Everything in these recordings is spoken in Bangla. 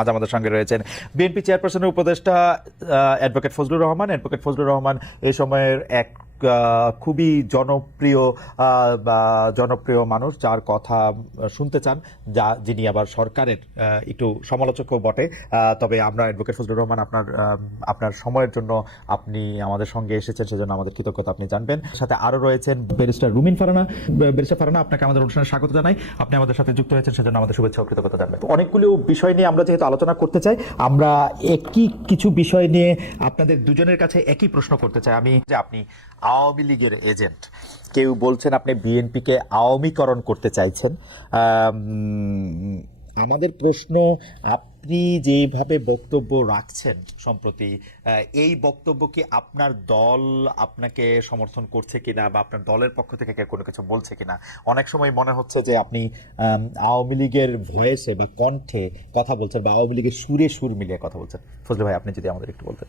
আজ আমাদের সঙ্গে রয়েছেন বিএনপি চেয়ারপারসনের উপদেষ্টা অ্যাডভোকেট ফজলুর রহমান অ্যাডভোকেট ফজলুর রহমান এই সময়ের এক খুবই জনপ্রিয় জনপ্রিয় মানুষ যার কথা শুনতে চান যা যিনি আবার সরকারের একটু সমালোচকও বটে তবে আমরা অ্যাডভোকেট ফজলুর রহমান আপনার আপনার সময়ের জন্য আপনি আমাদের সঙ্গে এসেছেন সেজন্য আমাদের কৃতজ্ঞতা আপনি জানবেন সাথে আরও রয়েছেন ব্যারিস্টার রুমিন ফারানা ব্যারিস্টার ফারানা আপনাকে আমাদের অনুষ্ঠানে স্বাগত জানাই আপনি আমাদের সাথে যুক্ত হয়েছেন সেজন্য আমাদের শুভেচ্ছা কৃতজ্ঞতা জানবেন অনেকগুলো বিষয় নিয়ে আমরা যেহেতু আলোচনা করতে চাই আমরা একই কিছু বিষয় নিয়ে আপনাদের দুজনের কাছে একই প্রশ্ন করতে চাই আমি যে আপনি আওয়ামী লীগের এজেন্ট কেউ বলছেন আপনি বিএনপিকে আওয়ামীকরণ করতে চাইছেন আমাদের প্রশ্ন আপনি যেইভাবে বক্তব্য রাখছেন সম্প্রতি এই বক্তব্য কি আপনার দল আপনাকে সমর্থন করছে কিনা বা আপনার দলের পক্ষ থেকে কেউ কোনো কিছু বলছে কিনা অনেক সময় মনে হচ্ছে যে আপনি আওয়ামী লীগের ভয়েসে বা কণ্ঠে কথা বলছেন বা আওয়ামী লীগের সুরে সুর মিলিয়ে কথা বলছেন ফজলে ভাই আপনি যদি আমাদের একটু বলতেন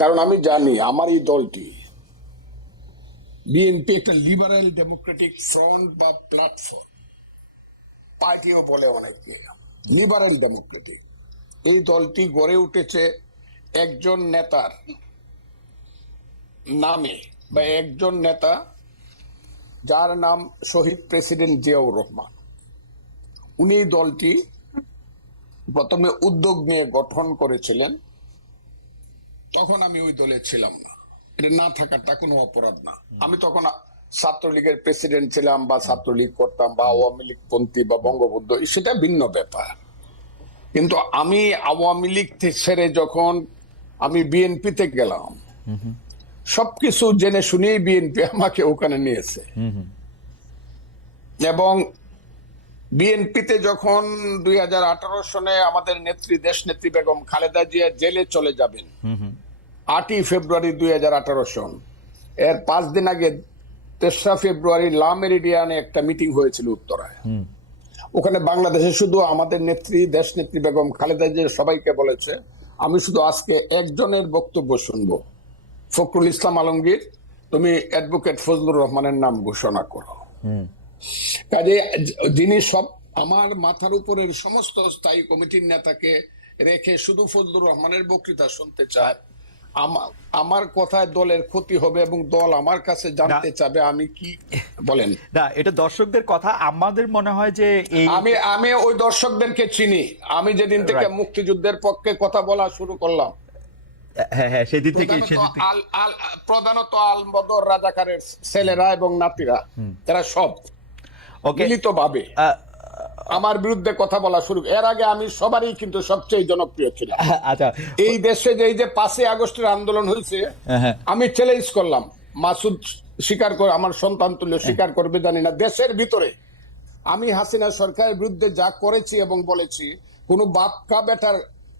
কারণ আমি জানি আমার এই দলটি বিএনপি একটা লিবারেল ডেমোক্রেটিক ফ্রন্ট বা প্ল্যাটফর্ম পার্টিও বলে অনেকে লিবারেল ডেমোক্রেটিক এই দলটি গড়ে উঠেছে একজন নেতার নামে বা একজন নেতা যার নাম শহীদ প্রেসিডেন্ট জিয়াউর রহমান উনি দলটি প্রথমে উদ্যোগ নিয়ে গঠন করেছিলেন তখন আমি ওই দলে ছিলাম না এটা না থাকাটা কোনো অপরাধ না আমি তখন ছাত্রলীগের প্রেসিডেন্ট ছিলাম বা ছাত্রলীগ করতাম বা আওয়ামী লীগ পন্থী বা বঙ্গবন্ধু সেটা ভিন্ন ব্যাপার কিন্তু আমি আওয়ামী লীগ ছেড়ে যখন আমি বিএনপিতে গেলাম সবকিছু জেনে শুনেই বিএনপি আমাকে ওখানে নিয়েছে এবং বিএনপিতে যখন দুই সনে আমাদের নেত্রী দেশ নেত্রী বেগম খালেদা জিয়া জেলে চলে যাবেন আটই ফেব্রুয়ারি দুই হাজার আঠারো সন এর পাঁচ দিন আগে তেসরা ফেব্রুয়ারি লা মেরিডিয়ানে একটা মিটিং হয়েছিল উত্তরায় ওখানে বাংলাদেশে শুধু আমাদের নেত্রী দেশ নেত্রী বেগম খালেদা জিয়া সবাইকে বলেছে আমি শুধু আজকে একজনের বক্তব্য শুনব ফখরুল ইসলাম আলমগীর তুমি অ্যাডভোকেট ফজলুর রহমানের নাম ঘোষণা করো কাজে যিনি সব আমার মাথার উপরের সমস্ত স্থায়ী কমিটির নেতাকে রেখে শুধু ফজলুর রহমানের বক্তৃতা শুনতে চায় আমার কথায় দলের ক্ষতি হবে এবং দল আমার কাছে জানতে চাবে আমি কি বলেন না এটা দর্শকদের কথা আমাদের মনে হয় যে আমি আমি ওই দর্শকদেরকে চিনি আমি যেদিন থেকে মুক্তিযুদ্ধের পক্ষে কথা বলা শুরু করলাম হ্যাঁ, হ্যাঁ, সেদিন থেকে প্রধানত আল রাজাকারের ছেলেরা এবং নাতিরা তারা সব মিলিতভাবে আমার বিরুদ্ধে কথা বলা শুরু এর আগে আমি সবারই কিন্তু সবচেয়ে জনপ্রিয় ছিলাম আচ্ছা এই দেশে যে এই যে পাঁচই আগস্টের আন্দোলন হয়েছে হ্যাঁ, হ্যাঁ। আমি চ্যালেঞ্জ করলাম মাসুদ স্বীকার করে আমার সন্তান তুলে হ্যাঁ। স্বীকার করবে জানি না দেশের ভিতরে আমি হাসিনা সরকারের বিরুদ্ধে যা করেছি এবং বলেছি কোনো বাপকা বেটার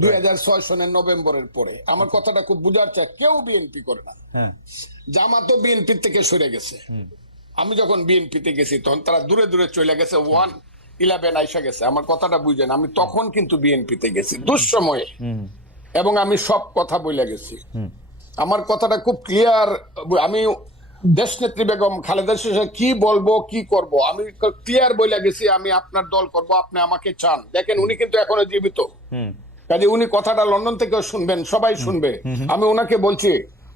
দুই হাজার ছয় সনের নভেম্বরের পরে আমার কথাটা খুব বুঝার চায় কেউ বিএনপি করে না হ্যাঁ। জামাতও বিএনপি থেকে সরে গেছে আমি যখন বিএনপিতে গেছি তখন তারা দূরে দূরে চলে গেছে ওয়ান ইলেভেন আইসা গেছে আমার কথাটা বুঝেন আমি তখন কিন্তু বিএনপি তে গেছি দুঃসময়ে এবং আমি সব কথা বলে গেছি আমার কথাটা খুব ক্লিয়ার আমি দেশ নেত্রী বেগম খালেদা শেষে কি বলবো কি করব আমি ক্লিয়ার বলে গেছি আমি আপনার দল করব আপনি আমাকে চান দেখেন উনি কিন্তু এখনো জীবিত কাজে উনি কথাটা লন্ডন থেকেও শুনবেন সবাই শুনবে আমি ওনাকে বলছি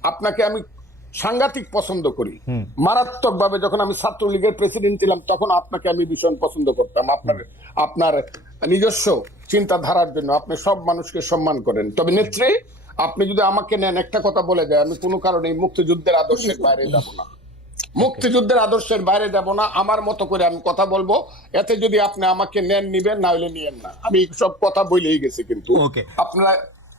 আপনাকে আমি সাংঘাতিক পছন্দ করি মারাত্মক ভাবে যখন আমি ছাত্রলীগের প্রেসিডেন্ট ছিলাম তখন আপনাকে আমি ভীষণ পছন্দ করতাম আপনার আপনার নিজস্ব চিন্তাধারার জন্য আপনি সব মানুষকে সম্মান করেন তবে নেত্রী আপনি যদি আমাকে নেন একটা কথা বলে দেয় আমি কোনো কারণে মুক্তিযুদ্ধের আদর্শের বাইরে যাবো না মুক্তিযুদ্ধের আদর্শের বাইরে যাব না আমার মতো করে আমি কথা বলবো এতে যদি আপনি আমাকে নেন নিবেন না হলে নিয়েন না আমি সব কথা বলেই গেছি কিন্তু আপনারা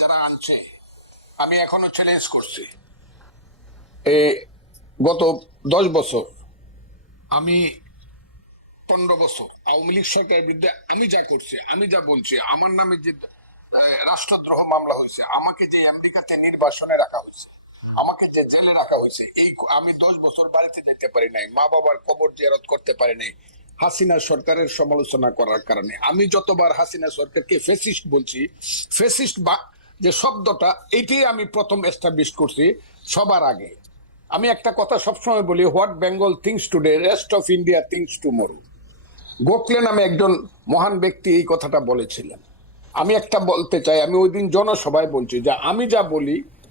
যারা আনছে আমি এখনো করছি গত দশ বছর আমি পনেরো বছর আওয়ামী লীগ সরকারের বিরুদ্ধে আমি যা করছি আমি যা বলছি আমার নামে যে রাষ্ট্রদ্রোহ মামলা হয়েছে আমাকে যে আমেরিকাতে নির্বাসনে রাখা হয়েছে আমাকে যে জেলে রাখা হয়েছে এই আমি দশ বছর বাড়িতে যেতে পারি নাই মা বাবার কবর জেরত করতে পারি নাই হাসিনা সরকারের সমালোচনা করার কারণে আমি যতবার হাসিনা সরকারকে ফেসিস্ট বলছি ফেসিস্ট বা যে শব্দটা এটি আমি প্রথম এস্টাবলিশ করছি সবার আগে আমি একটা কথা সবসময় বলি what Bengal thinks today rest of India thinks tomorrow Gokhale নামে একজন মহান ব্যক্তি এই কথাটা বলেছিলেন আমি একটা বলতে চাই আমি ওই দিন জনসভায় বলছি যে আমি যা বলি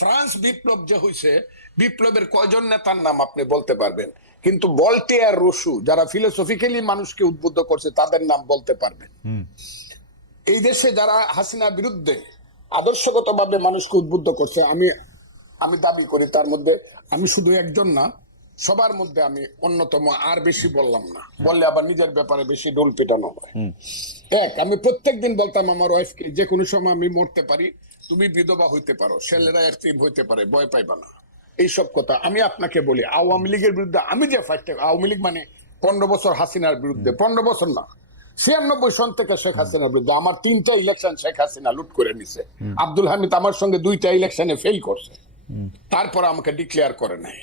ফ্রান্স বিপ্লব যে হয়েছে বিপ্লবের কয়জন নেতার নাম আপনি বলতে পারবেন কিন্তু বলতে আর রসু যারা ফিলোসফিক্যালি মানুষকে উদ্বুদ্ধ করছে তাদের নাম বলতে পারবেন এই দেশে যারা হাসিনা বিরুদ্ধে আদর্শগতভাবে মানুষকে উদ্বুদ্ধ করছে আমি আমি দাবি করি তার মধ্যে আমি শুধু একজন না সবার মধ্যে আমি অন্যতম আর বেশি বললাম না বললে আবার নিজের ব্যাপারে বেশি ডোল পেটানো হয় এক আমি প্রত্যেক দিন বলতাম আমার ওয়াইফকে যে কোনো সময় আমি মরতে পারি তুমি বিধবা হইতে পারো ছেলেরা অ্যাক্টিভ হইতে পারে ভয় পাইবা না এইসব কথা আমি আপনাকে বলি আওয়ামী লীগের বিরুদ্ধে আমি যে ফাইট আওয়ামী লীগ মানে পনেরো বছর হাসিনার বিরুদ্ধে পনেরো বছর না ছিয়ানব্বই সন থেকে শেখ হাসিনার বিরুদ্ধে আমার তিনটা ইলেকশন শেখ হাসিনা লুট করে নিছে আব্দুল হামিদ আমার সঙ্গে দুইটা ইলেকশনে ফেল করছে তারপর আমাকে ডিক্লেয়ার করে নেয়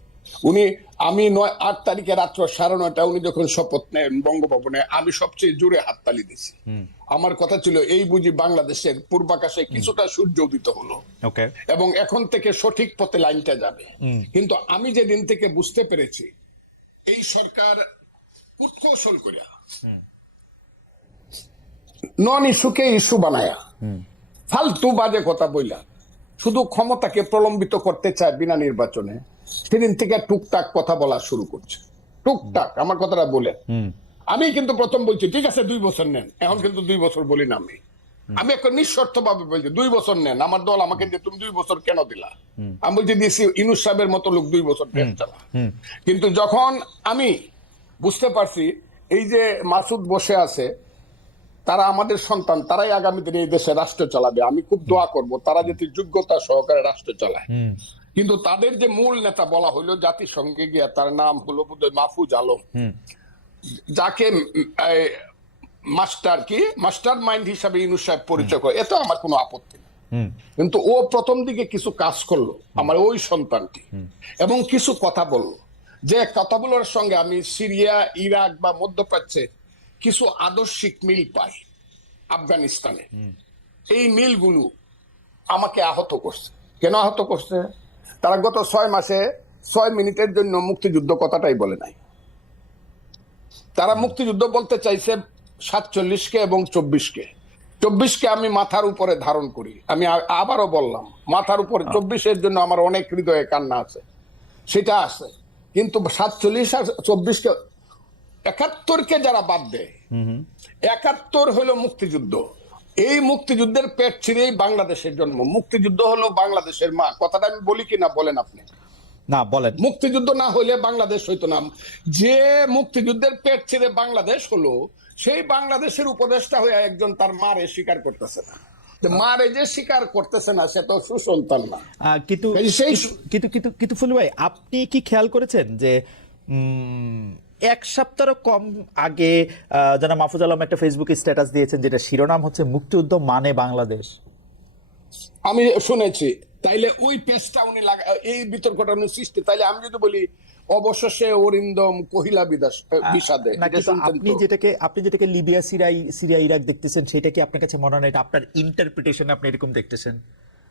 উনি আমি নয় আট তারিখে রাত্র সাড়ে নয়টা উনি যখন শপথ নেন বঙ্গভবনে আমি সবচেয়ে জোরে হাততালি দিছি আমার কথা ছিল এই বুঝি বাংলাদেশের পূর্বাকাশে কিছুটা সূর্য উদিত হলো এবং এখন থেকে সঠিক পথে লাইনটা যাবে কিন্তু আমি যেদিন থেকে বুঝতে পেরেছি এই সরকার কুটকৌশল করিয়া নন ইস্যুকে ইস্যু বানায়া ফালতু বাজে কথা বইলা শুধু ক্ষমতাকে প্রলম্বিত করতে চায় বিনা নির্বাচনে সেদিন থেকে টুকটাক কথা বলা শুরু করছে টুকটাক আমার কথাটা বলে আমি কিন্তু প্রথম বলছি ঠিক আছে দুই বছর নেন এখন কিন্তু দুই বছর বলি না আমি আমি এখন নিঃশর্ত ভাবে বলছি দুই বছর নেন আমার দল আমাকে যে তুমি দুই বছর কেন দিলা আমি বলছি দিয়েছি ইনুস সাহেবের মতো লোক দুই বছর চালা কিন্তু যখন আমি বুঝতে পারছি এই যে মাসুদ বসে আছে তারা আমাদের সন্তান তারাই আগামী দিনে এই দেশে রাষ্ট্র চালাবে আমি খুব দোয়া করব তারা যদি যোগ্যতা সহকারে রাষ্ট্র চালায় কিন্তু তাদের যে মূল নেতা বলা হইল জাতিসংঘে গিয়া তার নাম হলো মাহফুজ আলম যাকে মাস্টার কি মাস্টার মাইন্ড হিসাবে ইউনুস সাহেব পরিচয় করে এতে আমার কোনো আপত্তি কিন্তু ও প্রথম দিকে কিছু কাজ করলো আমার ওই সন্তানটি এবং কিছু কথা বলল যে কথাগুলোর সঙ্গে আমি সিরিয়া ইরাক বা মধ্যপ্রাচ্যে কিছু আদর্শিক মিল পাই আফগানিস্তানে এই মিলগুলো আমাকে আহত করছে কেন আহত করছে তারা গত ছয় মাসে ছয় মিনিটের জন্য মুক্তিযুদ্ধ কথাটাই বলে নাই তারা মুক্তিযুদ্ধ বলতে চাইছে সাতচল্লিশকে এবং চব্বিশকে চব্বিশকে আমি মাথার উপরে ধারণ করি আমি আবারও বললাম মাথার উপরে আচ্ছা। চব্বিশের জন্য আমার অনেক হৃদয়ে কান্না আছে সেটা আছে কিন্তু সাতচল্লিশ আর চব্বিশকে একাত্তরকে যারা বাদ দেয় একাত্তর হলো মুক্তিযুদ্ধ এই মুক্তিযুদ্ধের পেট ছিঁড়েই বাংলাদেশের জন্ম মুক্তিযুদ্ধ হলো বাংলাদেশের মা কথাটা আমি বলি কিনা বলেন আপনি না বলেন মুক্তিযুদ্ধ না হলে বাংলাদেশ হইতো না যে মুক্তিযুদ্ধের পেট ছেড়ে বাংলাদেশ হলো সেই বাংলাদেশের উপদেষ্টা হয়ে একজন তার মারে স্বীকার করতেছে না মারে যে স্বীকার করতেছে না সে তো সুসন্তান না কিন্তু কিন্তু কিন্তু ফুল ভাই আপনি কি খেয়াল করেছেন যে এক সপ্তাহ কম আগে যেন মাহফুজ আলম একটা ফেসবুকে স্ট্যাটাস দিয়েছেন যেটা শিরোনাম হচ্ছে মুক্তিযুদ্ধ মানে বাংলাদেশ আমি শুনেছি তাইলে ওই পেজটা উনি লাগা এই বিতর্কটা উনি সৃষ্টি তাইলে আমি যদি বলি অবশেষে অরিন্দম কহিলা বিদাস বিষাদে আপনি যেটাকে আপনি যেটাকে লিবিয়া সিরিয়া সিরিয়া ইরাক দেখতেছেন সেটা কি আপনার কাছে মনে হয় আপনার ইন্টারপ্রিটেশন আপনি এরকম দেখতেছেন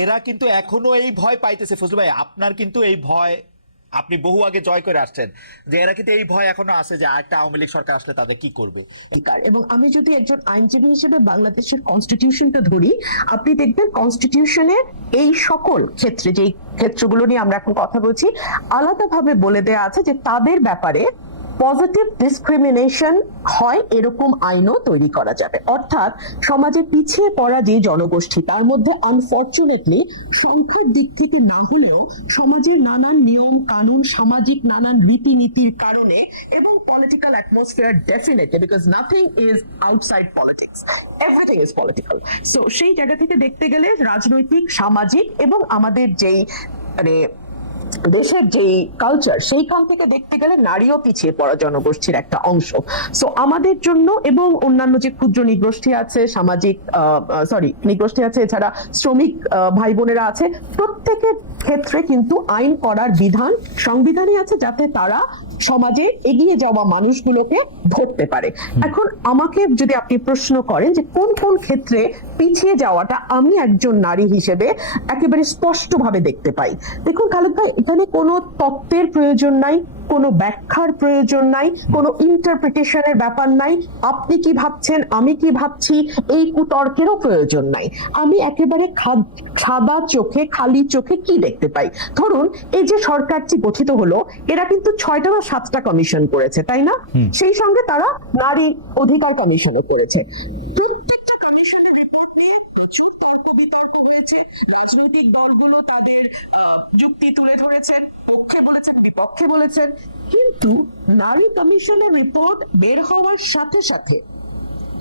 এরা কিন্তু এখনো এই ভয় পাইতেছে ফজল ভাই আপনার কিন্তু এই ভয় আপনি বহু আগে জয় করে আসছেন যে এরা কিন্তু এই ভয় এখনো আছে যে একটা আওয়ামী লীগ সরকার আসলে তাদের কি করবে এবং আমি যদি একজন আইনজীবী হিসেবে বাংলাদেশের কনস্টিটিউশনটা ধরি আপনি দেখবেন কনস্টিটিউশনের এই সকল ক্ষেত্রে যে ক্ষেত্রগুলো নিয়ে আমরা এখন কথা বলছি আলাদাভাবে বলে দেয়া আছে যে তাদের ব্যাপারে পজিটিভ ডিসক্রিমিনেশন হয় এরকম আইনও তৈরি করা যাবে অর্থাৎ সমাজে পিছিয়ে পড়া যে জনগোষ্ঠী তার মধ্যে আনফর্চুনেটলি সংখ্যার দিক থেকে না হলেও সমাজের নানান নিয়ম কানুন সামাজিক নানান রীতিনীতির কারণে এবং political atmosphere definitely because nothing is outside politics everything is political so সেই জায়গা থেকে দেখতে গেলে রাজনৈতিক সামাজিক এবং আমাদের যেই মানে দেশের যেই কালচার সেইখান থেকে দেখতে গেলে নারীও পিছিয়ে পড়া জনগোষ্ঠীর একটা অংশ সো আমাদের জন্য এবং অন্যান্য যে ক্ষুদ্র নিগোষ্ঠী আছে সামাজিক সরি নিগোষ্ঠী আছে এছাড়া শ্রমিক ভাই বোনেরা আছে প্রত্যেকের ক্ষেত্রে কিন্তু আইন করার বিধান সংবিধানে আছে যাতে তারা সমাজে এগিয়ে যাওয়া মানুষগুলোকে ধরতে পারে এখন আমাকে যদি আপনি প্রশ্ন করেন যে কোন কোন ক্ষেত্রে পিছিয়ে যাওয়াটা আমি একজন নারী হিসেবে একেবারে স্পষ্টভাবে দেখতে পাই দেখুন খালেদ ভাই এখানে কোনো তত্ত্বের প্রয়োজন নাই কোনো ব্যাখ্যার প্রয়োজন নাই কোনো ইন্টারপ্রিটেশনের ব্যাপার নাই আপনি কি ভাবছেন আমি কি ভাবছি এই কুতর্কেরও প্রয়োজন নাই আমি একেবারে সাদা চোখে খালি চোখে কি দেখতে পাই ধরুন এই যে সরকারটি গঠিত হলো এরা কিন্তু ছয়টা বা সাতটা কমিশন করেছে তাই না সেই সঙ্গে তারা নারী অধিকার কমিশনে করেছে করেছে রাজনৈতিক দলগুলো তাদের যুক্তি তুলে ধরেছেন পক্ষে বলেছেন বিপক্ষে বলেছেন কিন্তু নারী কমিশনের রিপোর্ট বের হওয়ার সাথে সাথে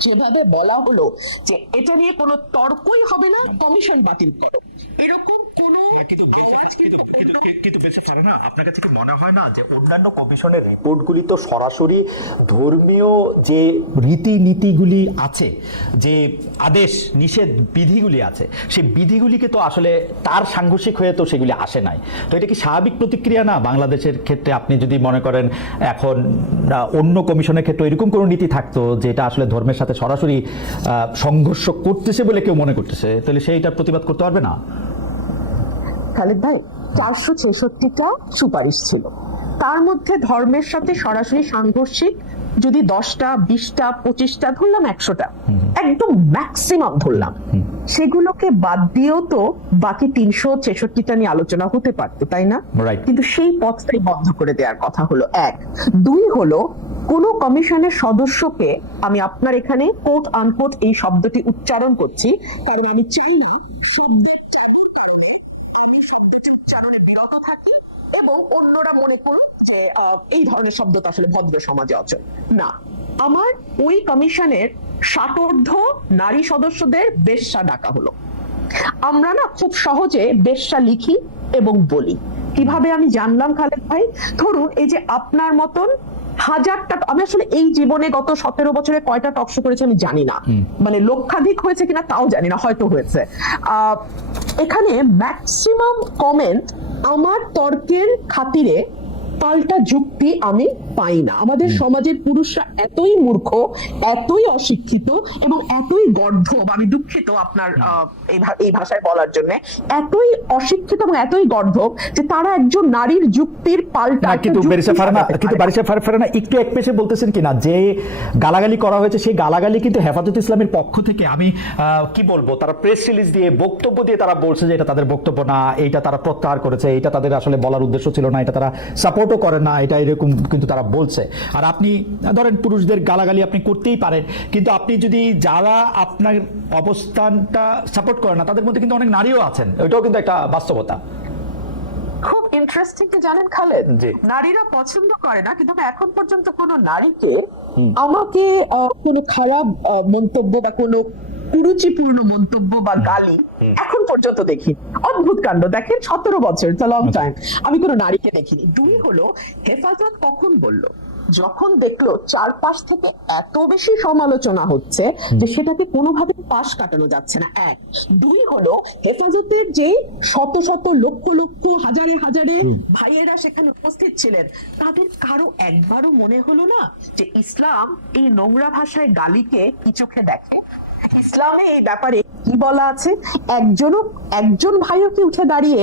যেভাবে বলা হলো যে এটা নিয়ে কোনো তর্কই হবে না কমিশন বাতিল করো এরকম কোনো কিন্তু বেশি স্যার না আপনার কাছে কি মনে হয় না যে অন্যান্য কমিশনের রিপোর্টগুলি তো সরাসরি ধর্মীয় যে রীতিনীতিগুলি আছে যে আদেশ নিষেধ বিধিগুলি আছে সেই বিধিগুলিকে তো আসলে তার সাংঘর্ষিক হয়ে তো সেগুলি আসে নাই তো এটা কি স্বাভাবিক প্রতিক্রিয়া না বাংলাদেশের ক্ষেত্রে আপনি যদি মনে করেন এখন অন্য কমিশনের ক্ষেত্রে এরকম কোনো নীতি থাকতো যেটা আসলে ধর্মের সাথে সরাসরি সংঘর্ষ করতেছে বলে কেউ মনে করতেছে তাহলে সেইটার প্রতিবাদ করতে পারবে না খালেদ ভাই চারশো ছেষট্টিটা সুপারিশ ছিল তার মধ্যে ধর্মের সাথে সরাসরি সাংঘর্ষিক যদি দশটা বিশটা পঁচিশটা ধরলাম একশোটা একদম ম্যাক্সিমাম ধরলাম সেগুলোকে বাদ দিয়েও তো বাকি তিনশো ছেষট্টিটা নিয়ে আলোচনা হতে পারতো তাই না কিন্তু সেই পথটাই বন্ধ করে দেওয়ার কথা হলো এক দুই হলো কোন কমিশনের সদস্যকে আমি আপনার এখানে কোট আনকোট এই শব্দটি উচ্চারণ করছি কারণ আমি চাই না শব্দের উচ্চারণে বিরত থাকি এবং অন্যরা মনে করুন যে এই ধরনের শব্দ তো আসলে ভদ্র সমাজে অচল না আমার ওই কমিশনের সাতর্ধ নারী সদস্যদের বেশ্যা ডাকা হলো আমরা না খুব সহজে বেশ্যা লিখি এবং বলি কিভাবে আমি জানলাম খালেদ ভাই ধরুন এই যে আপনার মতন হাজারটা আমি আসলে এই জীবনে গত সতেরো বছরে কয়টা টক শো করেছি আমি জানি না মানে লক্ষাধিক হয়েছে কিনা তাও জানি না হয়তো হয়েছে এখানে ম্যাক্সিমাম কমেন্ট আমার তর্কের খাতিরে পাল্টা যুক্তি আমি পাই না আমাদের সমাজের পুরুষরা এতই মূর্খ এতই অশিক্ষিত এবং এতই গর্ধব আমি দুঃখিত আপনার এই ভাষায় বলার জন্য এতই অশিক্ষিত এবং এতই গর্ধ যে তারা একজন নারীর যুক্তির পাল্টা কিন্তু কিন্তু একটু এক পেশে বলতেছেন কিনা যে গালাগালি করা হয়েছে সেই গালাগালি কিন্তু হেফাজত ইসলামের পক্ষ থেকে আমি কি বলবো তারা প্রেস রিলিজ দিয়ে বক্তব্য দিয়ে তারা বলছে যে এটা তাদের বক্তব্য না এটা তারা প্রত্যাহার করেছে এটা তাদের আসলে বলার উদ্দেশ্য ছিল না এটা তারা সাপোর্ট সাপোর্টও করে না এটা এরকম কিন্তু তারা বলছে আর আপনি ধরেন পুরুষদের গালাগালি আপনি করতেই পারেন কিন্তু আপনি যদি যারা আপনার অবস্থানটা সাপোর্ট করে না তাদের মধ্যে কিন্তু অনেক নারীও আছেন এটাও কিন্তু একটা বাস্তবতা খুব ইন্টারেস্টিং কি জানেন খালেদ নারীরা পছন্দ করে না কিন্তু এখন পর্যন্ত কোনো নারীকে আমাকে কোনো খারাপ মন্তব্য বা কোনো কুরুচিপূর্ণ মন্তব্য বা গালি এখন পর্যন্ত দেখি অদ্ভুত কাণ্ড দেখেন সতেরো বছর ইটস লং টাইম আমি কোনো নারীকে দেখিনি দুই হলো হেফাজত কখন বলল যখন দেখলো চারপাশ থেকে এত বেশি সমালোচনা হচ্ছে যে সেটাকে কোনোভাবে পাশ কাটানো যাচ্ছে না এক দুই হলো হেফাজতের যে শত শত লক্ষ লক্ষ হাজারে হাজারে ভাইয়েরা সেখানে উপস্থিত ছিলেন তাদের কারো একবারও মনে হলো না যে ইসলাম এই নোংরা ভাষায় গালিকে কি চোখে দেখে ইসলামে এই ব্যাপারে কি বলা আছে একজনও একজন ভাইও কি উঠে দাঁড়িয়ে